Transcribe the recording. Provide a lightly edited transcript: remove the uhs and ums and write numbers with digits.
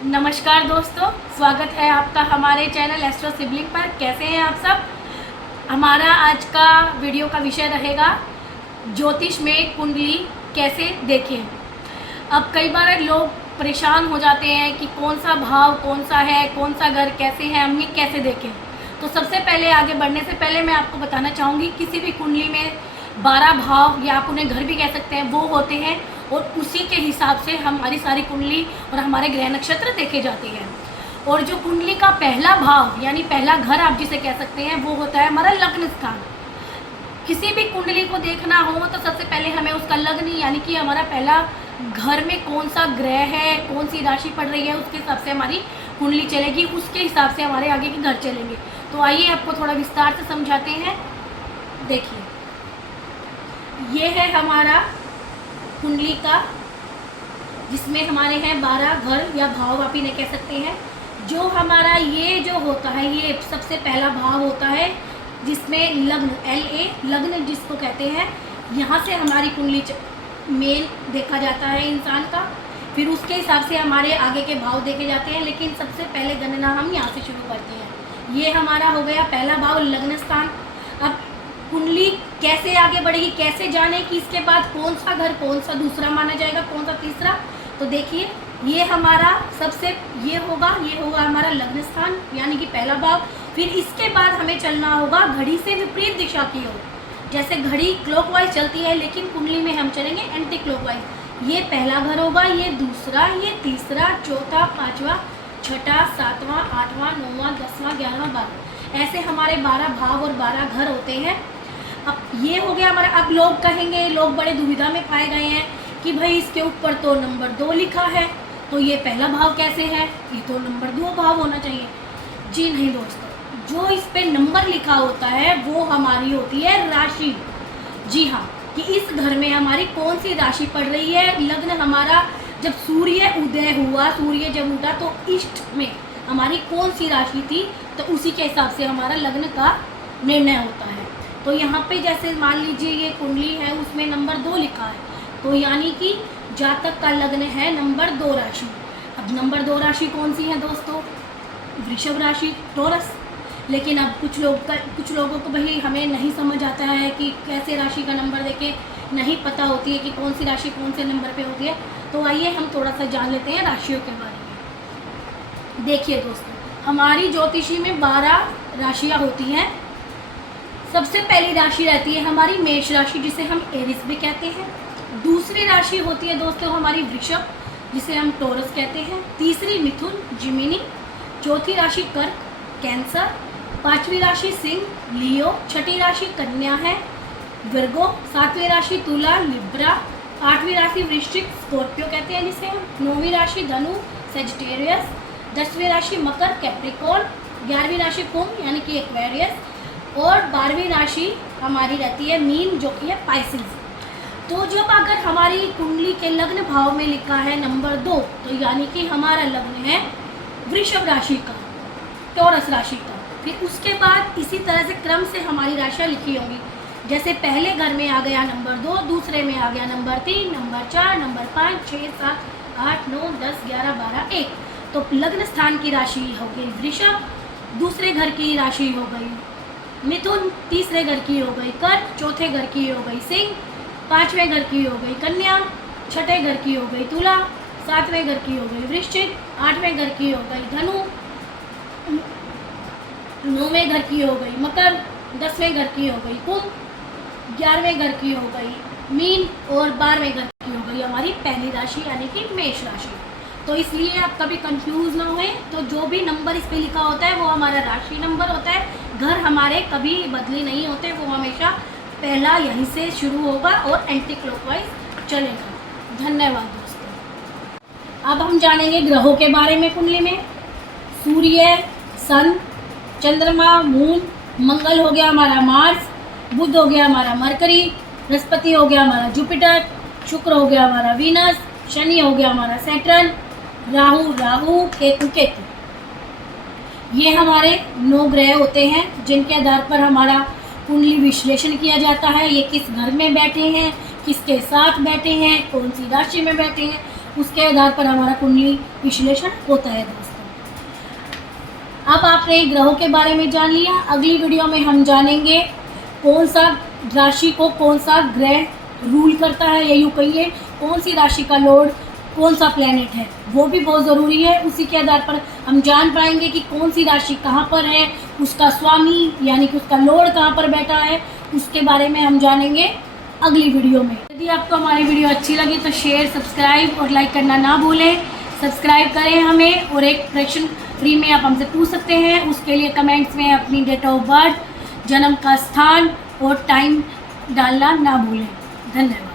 नमस्कार दोस्तों, स्वागत है आपका हमारे चैनल एस्ट्रो सिबलिंग पर। कैसे हैं आप सब। हमारा आज का वीडियो का विषय रहेगा ज्योतिष में कुंडली कैसे देखें। अब कई बार लोग परेशान हो जाते हैं कि कौन सा भाव कौन सा है, कौन सा घर कैसे है, हम ये कैसे देखें। तो सबसे पहले आगे बढ़ने से पहले मैं आपको बताना चाहूँगी, किसी भी कुंडली में 12 भाव या आप उन्हें घर भी कह सकते हैं वो होते हैं, और उसी के हिसाब से हमारी सारी कुंडली और हमारे ग्रह नक्षत्र देखे जाते हैं। और जो कुंडली का पहला भाव यानी पहला घर आप जिसे कह सकते हैं वो होता है हमारा लग्न स्थान। किसी भी कुंडली को देखना हो तो सबसे पहले हमें उसका लग्न यानी कि हमारा पहला घर में कौन सा ग्रह है, कौन सी राशि पड़ रही है, उसके हिसाब से हमारी कुंडली चलेगी, उसके हिसाब से हमारे आगे के घर चलेंगे। तो आइए आपको थोड़ा विस्तार से समझाते हैं। देखिए, ये है हमारा कुंडली का, जिसमें हमारे हैं 12 घर या भाव आप इन्हें कह सकते हैं। जो हमारा ये जो होता है ये सबसे पहला भाव होता है, जिसमें लग्न लग्न जिसको कहते हैं, यहाँ से हमारी कुंडली मेन देखा जाता है इंसान का। फिर उसके हिसाब से हमारे आगे के भाव देखे जाते हैं, लेकिन सबसे पहले गणना हम यहाँ से शुरू करते हैं। ये हमारा हो गया पहला भाव लग्न स्थान। अब कुंडली कैसे आगे बढ़ेगी, कैसे जाने कि इसके बाद कौन सा घर कौन सा दूसरा माना जाएगा, कौन सा तीसरा। तो देखिए, ये हमारा सबसे ये होगा हमारा लग्न स्थान यानी कि पहला भाव। फिर इसके बाद हमें चलना होगा घड़ी से विपरीत दिशा की ओर। जैसे घड़ी क्लॉकवाइज चलती है, लेकिन कुंडली में हम चलेंगे एंटी क्लॉकवाइज। ये पहला घर होगा, ये दूसरा, ये तीसरा, चौथा, पाँचवा, छठा, सातवां, आठवां, नौवां, 10वां, 11वां, 12, ऐसे हमारे 12 भाव और 12 घर होते हैं। अब ये हो गया हमारा। अब लोग कहेंगे, लोग बड़े दुविधा में पाए गए हैं कि भाई इसके ऊपर तो नंबर 2 लिखा है, तो ये पहला भाव कैसे है, ये तो नंबर 2 भाव होना चाहिए। जी नहीं दोस्तों, जो इस पे नंबर लिखा होता है वो हमारी होती है राशि। जी हाँ, कि इस घर में हमारी कौन सी राशि पड़ रही है। लग्न हमारा जब सूर्य उदय हुआ, सूर्य जब उठा, तो इष्ट में हमारी कौन सी राशि थी, तो उसी के हिसाब से हमारा लग्न का निर्णय होता है। तो यहाँ पे जैसे मान लीजिए ये कुंडली है, उसमें नंबर 2 लिखा है, तो यानी कि जातक का लग्न है नंबर 2 राशि। अब नंबर 2 राशि कौन सी है दोस्तों? वृषभ राशि, टॉरस। लेकिन अब कुछ लोगों को भाई हमें नहीं समझ आता है कि कैसे राशि का नंबर देके, नहीं पता होती है कि कौन सी राशि कौन से नंबर पे होती है। तो आइए हम थोड़ा सा जान लेते हैं राशियों के बारे में। देखिए दोस्तों, हमारी ज्योतिषी में 12 राशियाँ होती हैं। सबसे पहली राशि रहती है हमारी मेष राशि, जिसे हम एरिस भी कहते हैं। दूसरी राशि होती है दोस्तों हमारी वृषभ, जिसे हम टॉरस कहते हैं। तीसरी मिथुन, जिमिनी। चौथी राशि कर्क, कैंसर। पांचवी राशि सिंह, लियो। छठी राशि कन्या है, विर्गो। सातवीं राशि तुला, लिब्रा। आठवीं राशि वृश्चिक, स्कॉर्पियो कहते हैं जिसे हम। नौवीं राशि धनु, सेजिटेरियस। 10वीं राशि मकर, कैप्रिकॉर्न। 11वीं राशि कुंभ यानी कि एक्वेरियस। और 12वीं राशि हमारी रहती है मीन, जो कि है पाइसेस। तो जब अगर हमारी कुंडली के लग्न भाव में लिखा है नंबर 2, तो यानी कि हमारा लग्न है वृषभ राशि का, टॉरस राशि का। फिर उसके बाद इसी तरह से क्रम से हमारी राशियाँ लिखी होंगी। जैसे पहले घर में आ गया नंबर 2, दूसरे में आ गया नंबर 3, नंबर 4, नंबर 5, 6, 7, 8, 9, 10, 11, 12, 1। तो लग्न स्थान की राशि हो गई वृषभ, दूसरे घर की राशि हो गई मिथुन, तीसरे घर की हो गई कर्क, चौथे घर की हो गई सिंह, 5वें घर की हो गई कन्या, छठे घर की हो गई तुला, 7वें घर की हो गई वृश्चिक, 8वें घर की हो गई धनु, 9वें घर की हो गई मकर, 10वें घर की हो गई कुंभ, 11वें घर की हो गई मीन, और 12वें घर की हो गई हमारी पहली राशि यानी कि मेष राशि। तो इसलिए आप कभी कंफ्यूज ना हुए, तो जो भी नंबर इस पे लिखा होता है वो हमारा राशि नंबर होता है। घर हमारे कभी बदली नहीं होते, वो हमेशा पहला यहीं से शुरू होगा और एंटी क्लॉकवाइज चलेगा। धन्यवाद दोस्तों। अब हम जानेंगे ग्रहों के बारे में कुंडली में। सूर्य, सन, चंद्रमा, मून। मंगल हो गया हमारा मार्स, बुध हो गया हमारा मरकरी, बृहस्पति हो गया हमारा जुपिटर, शुक्र हो गया हमारा वीनस, शनि हो गया हमारा सैटर्न, राहु, केतु। ये हमारे 9 ग्रह होते हैं, जिनके आधार पर हमारा कुंडली विश्लेषण किया जाता है। ये किस घर में बैठे हैं, किसके साथ बैठे हैं, कौन सी राशि में बैठे हैं, उसके आधार पर हमारा कुंडली विश्लेषण होता है दोस्तों। अब आपने ग्रहों के बारे में जान लिया। अगली वीडियो में हम जानेंगे कौन सा राशि को कौन सा ग्रह रूल करता है, या यूँ कहिए कौन सी राशि का लॉर्ड कौन सा प्लेनेट है, वो भी बहुत ज़रूरी है। उसी के आधार पर हम जान पाएंगे कि कौन सी राशि कहाँ पर है, उसका स्वामी यानी कि उसका लॉर्ड कहाँ पर बैठा है, उसके बारे में हम जानेंगे अगली वीडियो में। यदि आपको हमारी वीडियो अच्छी लगी तो शेयर, सब्सक्राइब और लाइक करना ना भूलें। सब्सक्राइब करें हमें, और एक प्रश्न फ्री में आप हमसे पूछ सकते हैं। उसके लिए कमेंट्स में अपनी डेट ऑफ बर्थ, जन्म का स्थान और टाइम डालना ना भूलें। धन्यवाद।